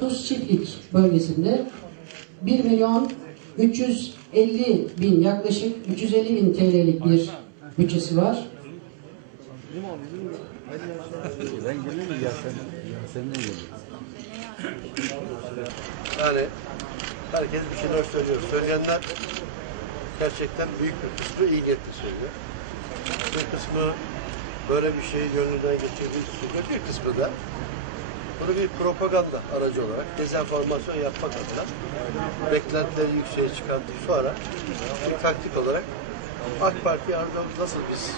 Tuz Çiftlik bölgesinde 1.350.000 yaklaşık 350.000 TL'lik bir bütçesi var. Yani herkes bir şeyler söylüyor. Söyleyenler gerçekten büyük bir kısmı iyi niyetli söylüyor. Bir kısmı böyle bir şeyi gönlünden geçirdiği söylüyor. Bir kısmı da bunu bir propaganda aracı olarak dezenformasyon yapmak adına beklentileri yükseğe çıkartıp sonra bir taktik olarak AK Parti nasıl biz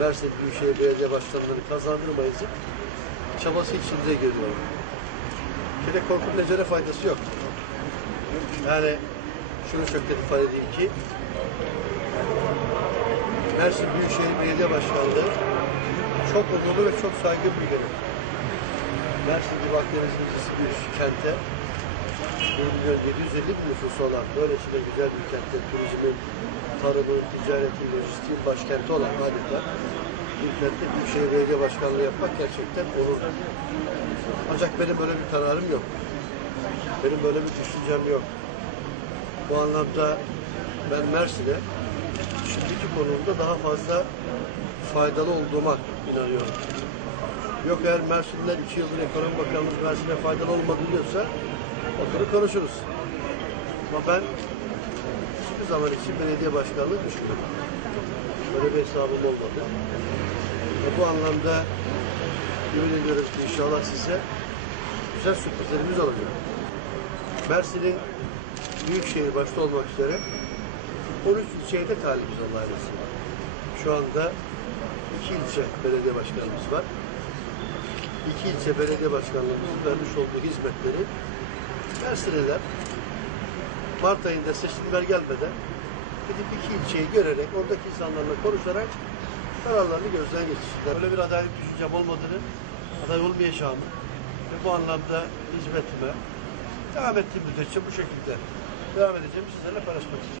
Mersin Büyükşehir Belediye Başkanları kazandırmayızı çabası içinde geliyor. Bir de korkunç necere faydası yok. Yani şunu çok net ifade edeyim ki Mersin Büyükşehir Belediye Başkanlığı çok onurlu ve çok saygın bir görev. Mersin gibi Akdeniz'in bir kente 1.750.000 nüfusu olan böylesine güzel bir kentte turizmin, tarımın, ticaretin, lojistiğin başkenti olan adeta bir kentte Büyükşehir Belediye Başkanlığı yapmak gerçekten onur. Ancak benim böyle bir kararım yok. Benim böyle bir düşüncem yok. Bu anlamda ben Mersin'e şimdiki konumda daha fazla faydalı olduğuma inanıyorum. Yok eğer Mersinler 2 yıldır Ekonomi Bakanımız Mersin'e faydalı olmadı diyorsa oturup konuşuruz. Ama ben hiçbir zaman için belediye başkanlığı düşünmüyorum. Böyle bir hesabım olmadı. Bu anlamda yemin ediyoruz ki inşallah size güzel sürprizlerimiz olacak. Mersin'in Büyükşehir başta olmak üzere 13 ilçeye de talibiz Allah'ın izniyle. Şu anda 2 ilçe belediye başkanımız var. 2 ilçe belediye başkanlığımızın vermiş olduğu hizmetleri Mersin'e Mart ayında seçimler gelmeden gidip 2 ilçeyi görerek, oradaki insanlarla konuşarak kararlarını gözden geçirdiler. Öyle bir adaylık düşüncem olmadığını, aday olmayacağımı ve bu anlamda hizmetime devam ettiğim müddetçe bu şekilde devam edeceğimi sizlerle paylaşmak istiyorum.